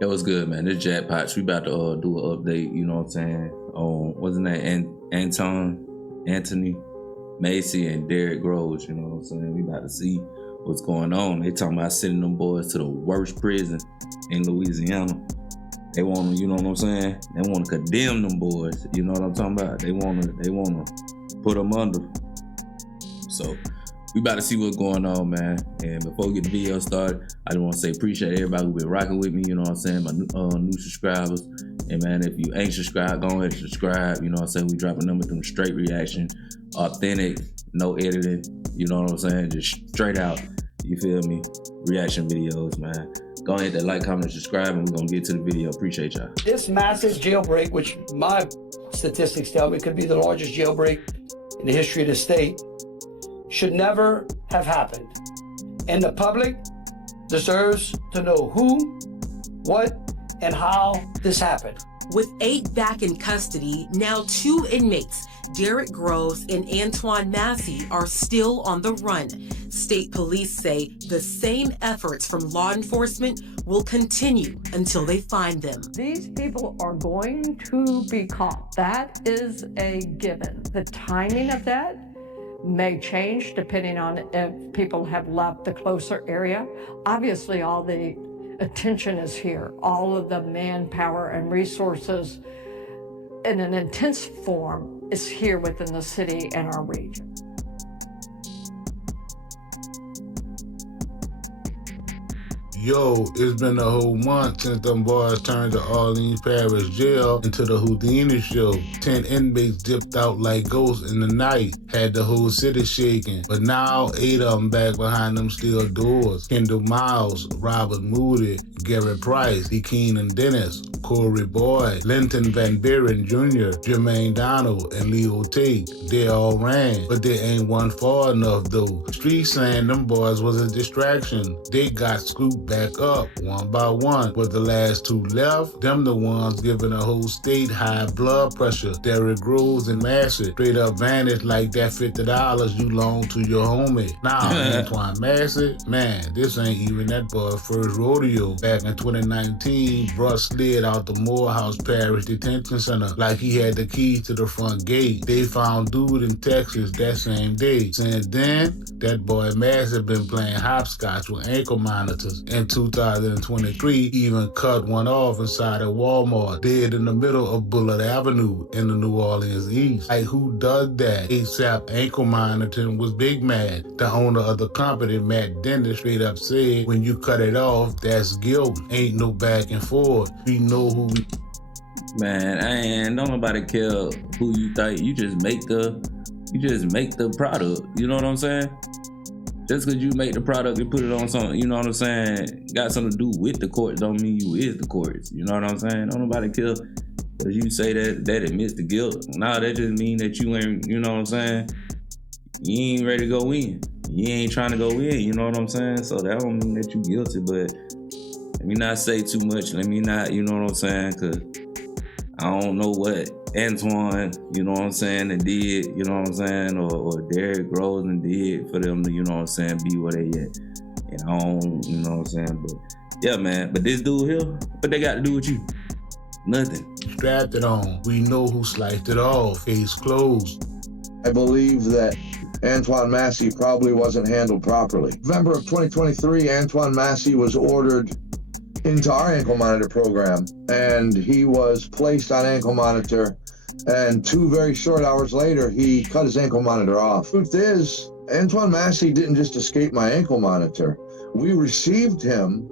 That was good, man. This Jackpots. We about to do an update, you know what I'm saying? On, what's his name? Anthony Macy and Derrick Groves, you know what I'm saying? We about to see what's going on. They talking about sending them boys to the worst prison in Louisiana. They want to, you know what I'm saying? They want to condemn them boys, you know what I'm talking about? They want to put them under. So we about to see what's going on, man. And before we get the video started, I just want to say appreciate everybody who been rocking with me, you know what I'm saying? My new subscribers. And man, if you ain't subscribed, go ahead and subscribe. You know what I'm saying? We dropping them with them straight reaction, authentic, no editing, you know what I'm saying? Just straight out, you feel me? Reaction videos, man. Go ahead and like, comment, and subscribe, and we're gonna get to the video. Appreciate y'all. This massive jailbreak, which my statistics tell me could be the largest jailbreak in the history of the state, should never have happened. And the public deserves to know who, what, and how this happened. With 8 back in custody, now 2 inmates, Derrick Groves and Antoine Massey, are still on the run. State police say the same efforts from law enforcement will continue until they find them. These people are going to be caught. That is a given. The timing of that may change depending on if people have left the closer area. Obviously, all the attention is here. All of the manpower and resources in an intense form is here within the city and our region. Yo, it's been a whole month since them boys turned the Orleans Parish Jail into the Houdini show. 10 inmates dipped out like ghosts in the night, had the whole city shaking. But now 8 of them back behind them steel doors. Kendall Miles, Robert Moody, Gary Price, Keenan Dennis, Corey Boyd, Linton Van Buren Jr., Jermaine Donald, and Leo Tate. They all ran, but they ain't one far enough though. Street saying them boys was a distraction. They got scooped back up one by one. With the last 2 left, them the ones giving the whole state high blood pressure. Derrick Groves and Massey straight up vanished like that $50 you loaned to your homie. Now, Antoine Massey, man, this ain't even that boy's first rodeo. Back in 2019, bruh slid out the Morehouse Parish Detention Center like he had the keys to the front gate. They found dude in Texas that same day. Since then, that boy Massey been playing hopscotch with ankle monitors. In 2023, even cut one off inside a Walmart, dead in the middle of Bullard Avenue in the New Orleans East. Like, who does that? ASAP ankle monitoring was Big Mad. The owner of the company, Matt Dennis, straight up said, when you cut it off, that's guilt. Ain't no back and forth. We know who we... Man, don't nobody care who you think. You just make the product. You know what I'm saying? Just because you make the product and put it on something, you know what I'm saying, got something to do with the courts don't mean you is the courts. You know what I'm saying? Don't nobody care because you say that admits the guilt. Nah, that just mean that you ain't, you know what I'm saying, you ain't ready to go in. You ain't trying to go in, you know what I'm saying? So that don't mean that you guilty, but let me not say too much. Let me not, you know what I'm saying, because I don't know what Antoine, you know what I'm saying, that did, you know what I'm saying, or Derrick Groves did for them to, you know what I'm saying, be where they at. And I don't, you know what I'm saying, but yeah, man. But this dude here, what they got to do with you? Nothing. Strapped it on. We know who sliced it off. Case closed. I believe that Antoine Massey probably wasn't handled properly. November of 2023, Antoine Massey was ordered into our ankle monitor program, and he was placed on ankle monitor, and 2 very short hours later, he cut his ankle monitor off. Truth is, Antoine Massey didn't just escape my ankle monitor. We received him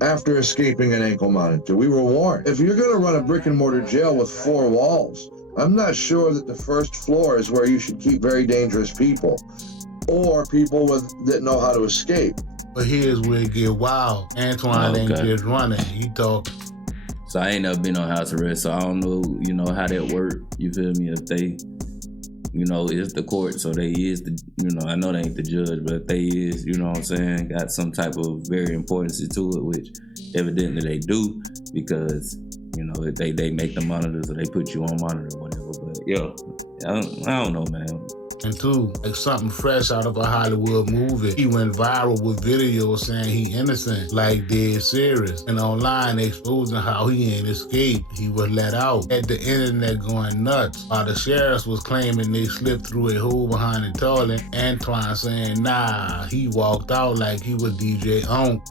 after escaping an ankle monitor. We were warned. If you're gonna run a brick and mortar jail with 4 walls, I'm not sure that the first floor is where you should keep very dangerous people or people that know how to escape. But here's where it get wild. Antoine ain't just running, he talking. So I ain't never been on house arrest, so I don't know, you know, how that work. You feel me? If they, you know, it's the court, so they is the, you know, I know they ain't the judge, but if they is, you know what I'm saying, got some type of very importance to it, which evidently they do, because, you know, they make the monitors or they put you on monitor or whatever. But yo, I don't know, man. And two, like something fresh out of a Hollywood movie. He went viral with videos saying he innocent, like dead serious. And online exposing how he ain't escaped. He was let out. At the internet going nuts. While the sheriffs was claiming they slipped through a hole behind the toilet, Antoine saying, nah, he walked out like he was DJ Onk.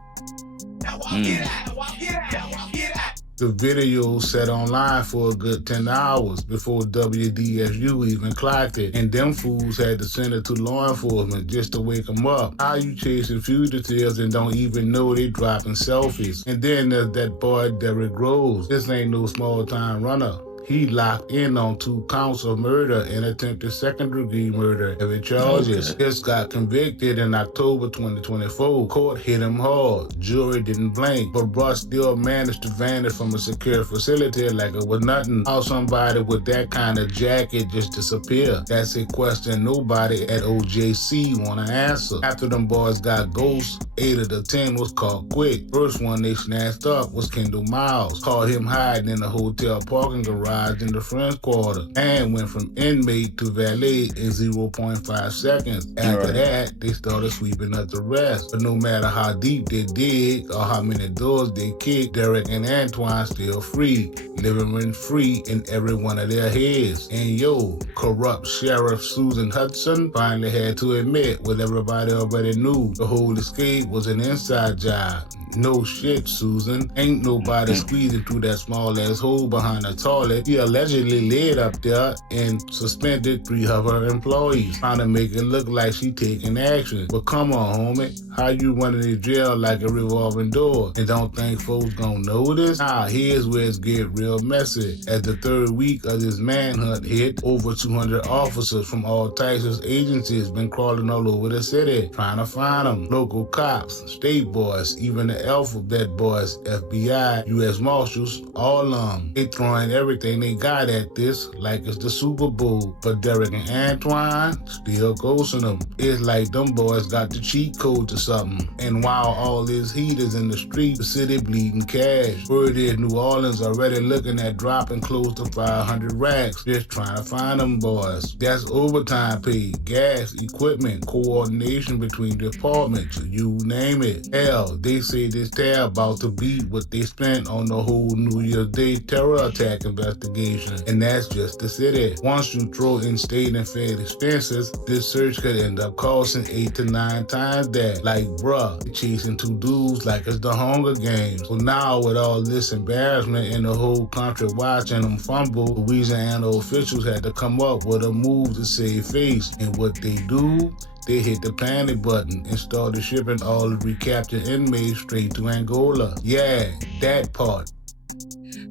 The video sat online for a good 10 hours before WDSU even clocked it, and them fools had to send it to law enforcement just to wake them up. How you chasing fugitives and don't even know they dropping selfies? And then there's that boy Derrick Groves. This ain't no small-time runner. He locked in on 2 counts of murder and attempted second-degree murder. Heavy charges. Just got convicted in October 2024. Court hit him hard. Jury didn't blink. But bruh still managed to vanish from a secure facility like it was nothing. How somebody with that kind of jacket just disappear? That's a question nobody at OJC wanna answer. After them boys got ghosts, 8 of the 10 was caught quick. First one they snatched up was Kendall Miles. Caught him hiding in a hotel parking garage in the French Quarter and went from inmate to valet in 0.5 seconds. After that, they started sweeping up the rest. But no matter how deep they dig or how many doors they kicked, Derrick and Antoine still free, living rent-free in every one of their heads. And yo, corrupt Sheriff Susan Hudson finally had to admit what everybody already knew. The whole escape was an inside job. No shit, Susan. Ain't nobody squeezing through that small-ass hole behind the toilet. He allegedly laid up there and suspended 3 of her employees, trying to make it look like she taking action. But come on, homie. How you running the jail like a revolving door and don't think folks gonna notice? Here's where it get real messy. As the 3rd week of this manhunt hit, over 200 officers from all types of agencies been crawling all over the city, trying to find them. Local cops, state boys, even the alphabet boys, FBI, U.S. Marshals, all they throwing everything they got at this like it's the Super Bowl. But Derrick and Antoine still ghosting them. It's like them boys got the cheat code to something. And while all this heat is in the street, the city bleeding cash. Word is New Orleans already looking at dropping close to 500 racks just trying to find them boys. That's overtime pay, gas, equipment, coordination between departments, you name it. Hell, they say this town about to beat what they spent on the whole New Year's Day terror attack investigation. And that's just the city. Once you throw in state and federal expenses, this search could end up costing 8 to 9 times that. Like, bruh, chasing 2 dudes like it's the Hunger Games. So now with all this embarrassment and the whole country watching them fumble, Louisiana officials had to come up with a move to save face. And what they do? They hit the panic button and started shipping all the recaptured inmates straight to Angola. Yeah, that part.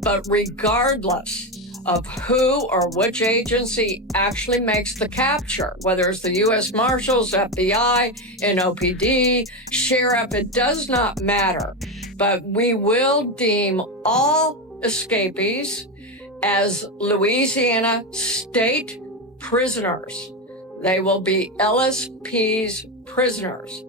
But regardless of who or which agency actually makes the capture, whether it's the U.S. Marshals, FBI, NOPD, Sheriff, it does not matter. But we will deem all escapees as Louisiana state prisoners. They will be LSP's prisoners.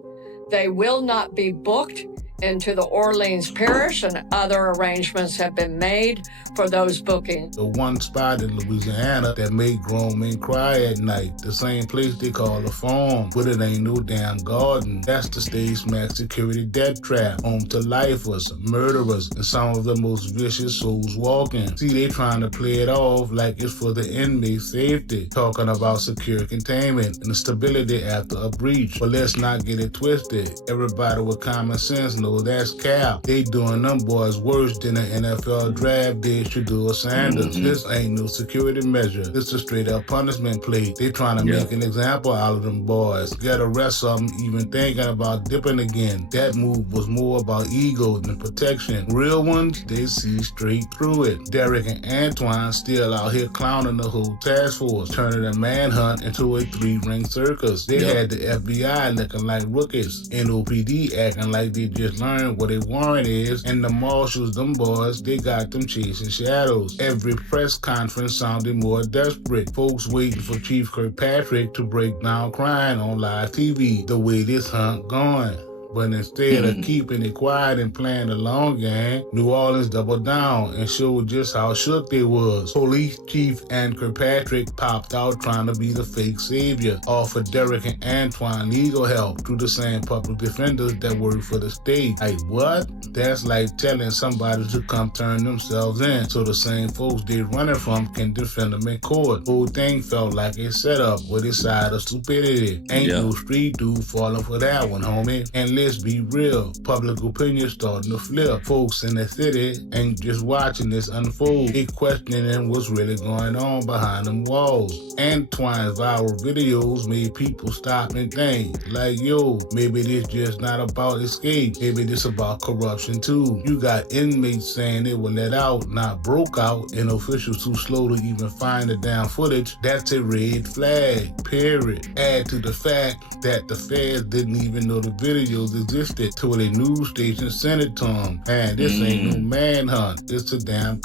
They will not be booked into the Orleans Parish, and other arrangements have been made for those bookings. The one spot in Louisiana that made grown men cry at night, the same place they call a farm, but it ain't no damn garden. That's the state's max security death trap, home to lifers, murderers, and some of the most vicious souls walking. See, they trying to play it off like it's for the inmate's safety, talking about secure containment and stability after a breach. But let's not get it twisted. Everybody with common sense knows that's cap. They doing them boys worse than an NFL draft did Shedeur Sanders. This ain't no security measure. This a straight up punishment play. They trying to make an example out of them boys. Get arrest of them even thinking about dipping again. That move was more about ego than protection. Real ones, they see straight through it. Derrick and Antoine still out here clowning the whole task force, turning a manhunt into a 3-ring circus. They had the FBI looking like rookies, NOPD acting like they just learned what a warrant is, and the marshals, them boys, they got them chasing shadows. Every press conference sounded more desperate. Folks waiting for Chief Kirkpatrick to break down crime on live TV. The way this hunt going. But instead of keeping it quiet and playing the long game, New Orleans doubled down and showed just how shook they was. Police Chief Ann Kirkpatrick popped out trying to be the fake savior, offered Derek and Antoine legal help through the same public defenders that work for the state. Like what? That's like telling somebody to come turn themselves in so the same folks they running from can defend them in court. Whole thing felt like a setup with a side of stupidity. Ain't no street dude falling for that one, homie. And let's be real, public opinion starting to flip. Folks in the city ain't just watching this unfold. They questioning what's really going on behind them walls. Antoine's viral videos made people stop and think, like, yo, maybe this just not about escape. Maybe this about corruption too. You got inmates saying they were let out, not broke out, and officials too slow to even find the damn footage. That's a red flag, period. Add to the fact that the feds didn't even know the videos existed till a news station sent it to them. Man, this ain't no manhunt. It's a damn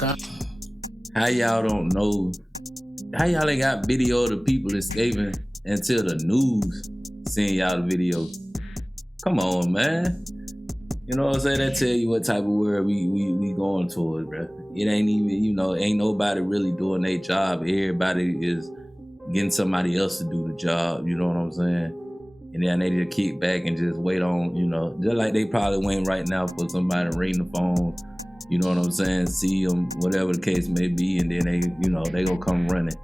How y'all don't know? How y'all ain't got video of the people escaping until the news send y'all the video? Come on, man. You know what I'm saying? That tell you what type of world we going towards, bro. It ain't even, ain't nobody really doing their job. Everybody is getting somebody else to do the job, you know what I'm saying? And then they just kick back and just wait on, just like they probably waiting right now for somebody to ring the phone, you know what I'm saying? See them, whatever the case may be, and then they gonna come running.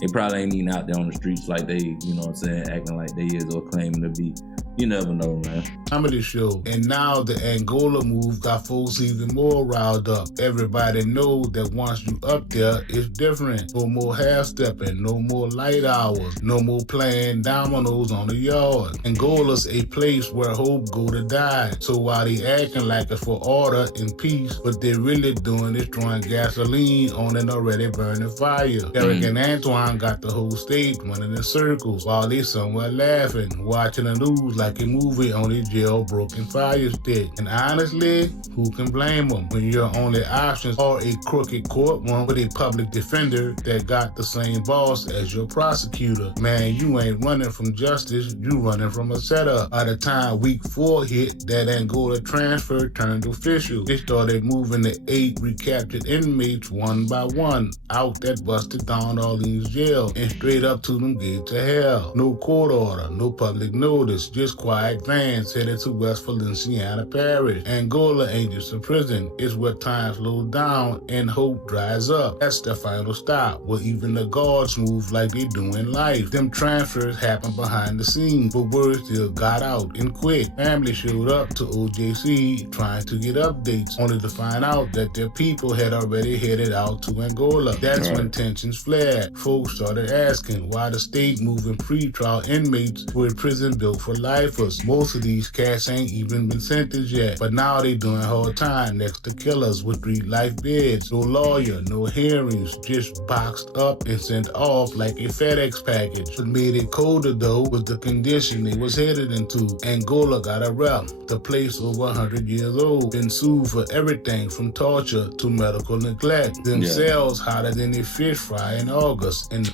They probably ain't even out there on the streets like they, you know what I'm saying, acting like they is or claiming to be. You never know, man. Comedy show. And now the Angola move got folks even more riled up. Everybody knows that once you up there, it's different. No more half-stepping, no more light hours, no more playing dominoes on the yard. Angola's a place where hope go to die. So while they acting like it's for order and peace, what they really doing is throwing gasoline on an already burning fire. Derek and Antoine got the whole state running in circles while they somewhere laughing, watching the news like a movie on a jailbroken fire stick. And honestly, who can blame them when your only options are a crooked courtroom with a public defender that got the same boss as your prosecutor? Man, you ain't running from justice, you running from a setup. By the time week 4 hit, that Angola transfer turned official. They started moving the 8 recaptured inmates one by one out that busted down Orleans jail and straight up to them gates of hell. No court order, no public notice, just quiet vans headed to West Feliciana Parish. Angola ain't just a prison, it's where time slows down and hope dries up. That's the final stop, where even the guards move like they do in life. Them transfers happen behind the scenes, but word still got out and quick. Family showed up to OJC trying to get updates, only to find out that their people had already headed out to Angola. That's when tensions flared. Folks started asking why the state moving pre-trial inmates to a prison built for lifers. Most of these cats ain't even been sentenced yet, but now they doing hard time next to killers with 3 life beds. No lawyer, no hearings, just boxed up and sent off like a FedEx package. What made it colder though was the condition they was headed into. Angola got a rep. The place over 100 years old. Been sued for everything from torture to medical neglect. Themselves hotter than a fish fry in August. And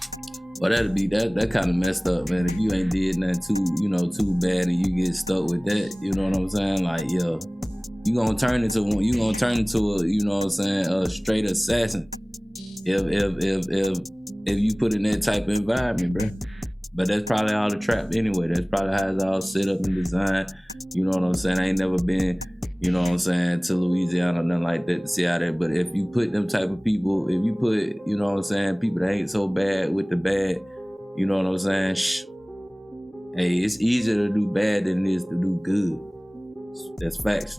well, that kind of messed up, man. If you ain't did nothing too bad and you get stuck with that, you know what I'm saying? Like, yo, you gonna turn into a, you know what I'm saying, a straight assassin if you put in that type of environment, bro. But that's probably all the trap anyway. That's probably how it's all set up and designed. You know what I'm saying? I ain't never been, you know what I'm saying, to Louisiana or nothing like that to see how that. But if you put them type of people, if you put, you know what I'm saying, people that ain't so bad with the bad, you know what I'm saying, hey, it's easier to do bad than it is to do good. That's facts.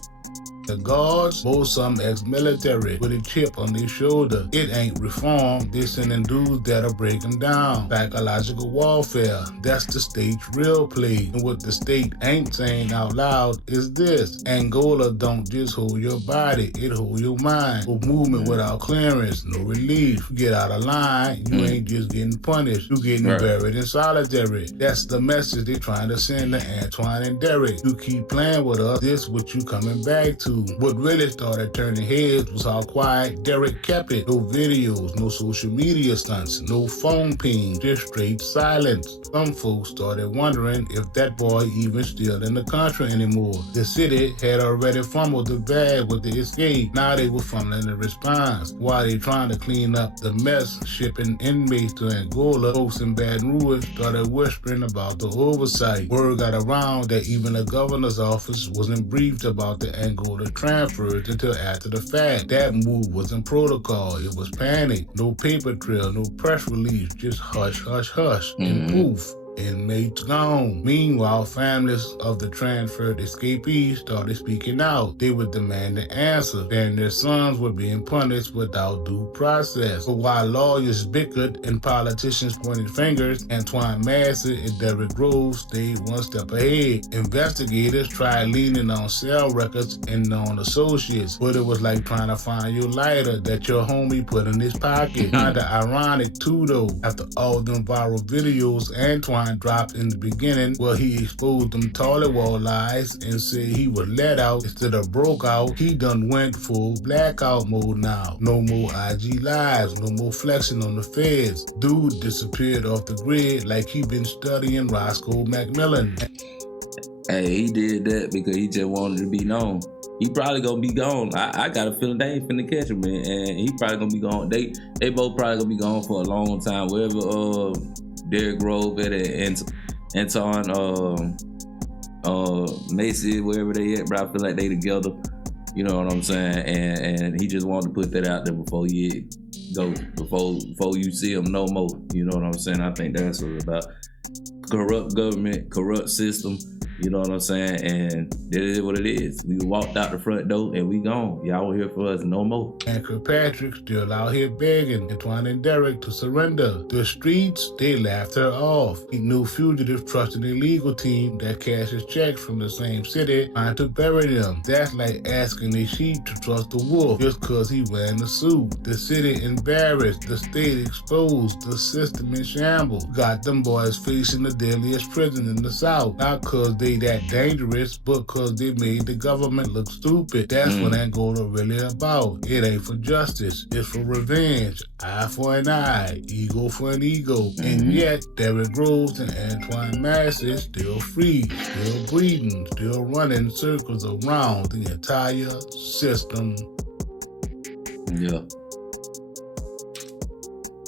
The guards, most some ex-military with a chip on their shoulder. It ain't reform, they sending dudes that'll break them down. Psychological warfare, that's the state's real play. And what the state ain't saying out loud is this: Angola don't just hold your body, it hold your mind. No movement without clearance, no relief. You get out of line, you ain't just getting punished, you getting buried in solitary. That's the message they trying to send to Antoine and Derek. You keep playing with us, this what you coming back to. to. What really started turning heads was how quiet Derek kept it. No videos, no social media stunts, no phone ping, just straight silence. Some folks started wondering if that boy even still in the country anymore. The city had already fumbled the bag with the escape. Now they were fumbling the response. While they trying to clean up the mess shipping inmates to Angola, folks in Baton Rouge started whispering about the oversight. Word got around that even the governor's office wasn't briefed about the Angola transfers until after the fact. That move wasn't protocol. It was panic. No paper trail, no press release, just hush, hush, hush. And poof, inmates gone. Meanwhile, families of the transferred escapees started speaking out. They were demanding answers, saying their sons were being punished without due process. But while lawyers bickered and politicians pointed fingers, Antoine Massey and Derek Groves stayed one step ahead. Investigators tried leaning on cell records and known associates, but it was like trying to find your lighter that your homie put in his pocket. Kinda ironic too though. After all them viral videos Antoine dropped in the beginning, where he exposed them toilet wall lies and said he was let out instead of broke out, he done went full blackout mode now. No more IG lives, no more flexing on the feds. Dude disappeared off the grid like he been studying Roscoe McMillan. Hey, he did that because he just wanted to be known. He probably gonna be gone. I got a feeling they ain't finna catch him, man. And he probably gonna be gone. They both probably gonna be gone for a long time. Wherever Derek Grove at and Anton Macy, wherever they at, bro, I feel like they together. You know what I'm saying? And he just wanted to put that out there before you go, before you see him no more. You know what I'm saying? I think that's what it's about. Corrupt government, corrupt system. You know what I'm saying? And that is what it is. We walked out the front door and we gone. Y'all won't hear from us no more. And Kirkpatrick still out here begging Antoine and Derek to surrender. The streets, they laughed her off. The new fugitive trusted a legal team that cashes checks from the same city trying to bury them. That's like asking a sheep to trust a wolf just cause he wearing a suit. The city embarrassed, the state exposed, the system in shambles. Got them boys facing the deadliest prison in the South. Not cause they that dangerous, but cause they made the government look stupid. That's what Angola really about. It ain't for justice, it's for revenge. Eye for an eye, ego for an ego. And yet, Derek Groves and Antoine Massey still free, still breathing, still running circles around the entire system.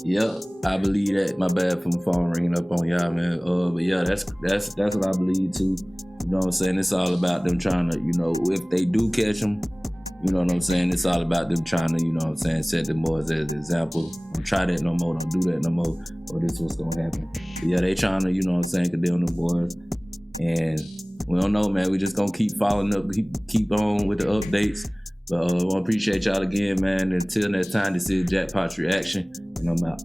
Yep, I believe that. My bad for my phone ringing up on y'all, man. But yeah, that's what I believe too. You know what I'm saying? It's all about them trying to, you know, if they do catch them, you know what I'm saying? It's all about them trying to, you know what I'm saying, set them boys as an example. Don't try that no more, don't do that no more, or this is what's gonna happen. But yeah, they trying to, you know what I'm saying, condemn them boys. And we don't know, man. We just gonna keep following up, keep on with the updates. But I appreciate y'all again, man. Until next time, this is Jackpot's Reaction, and I'm out.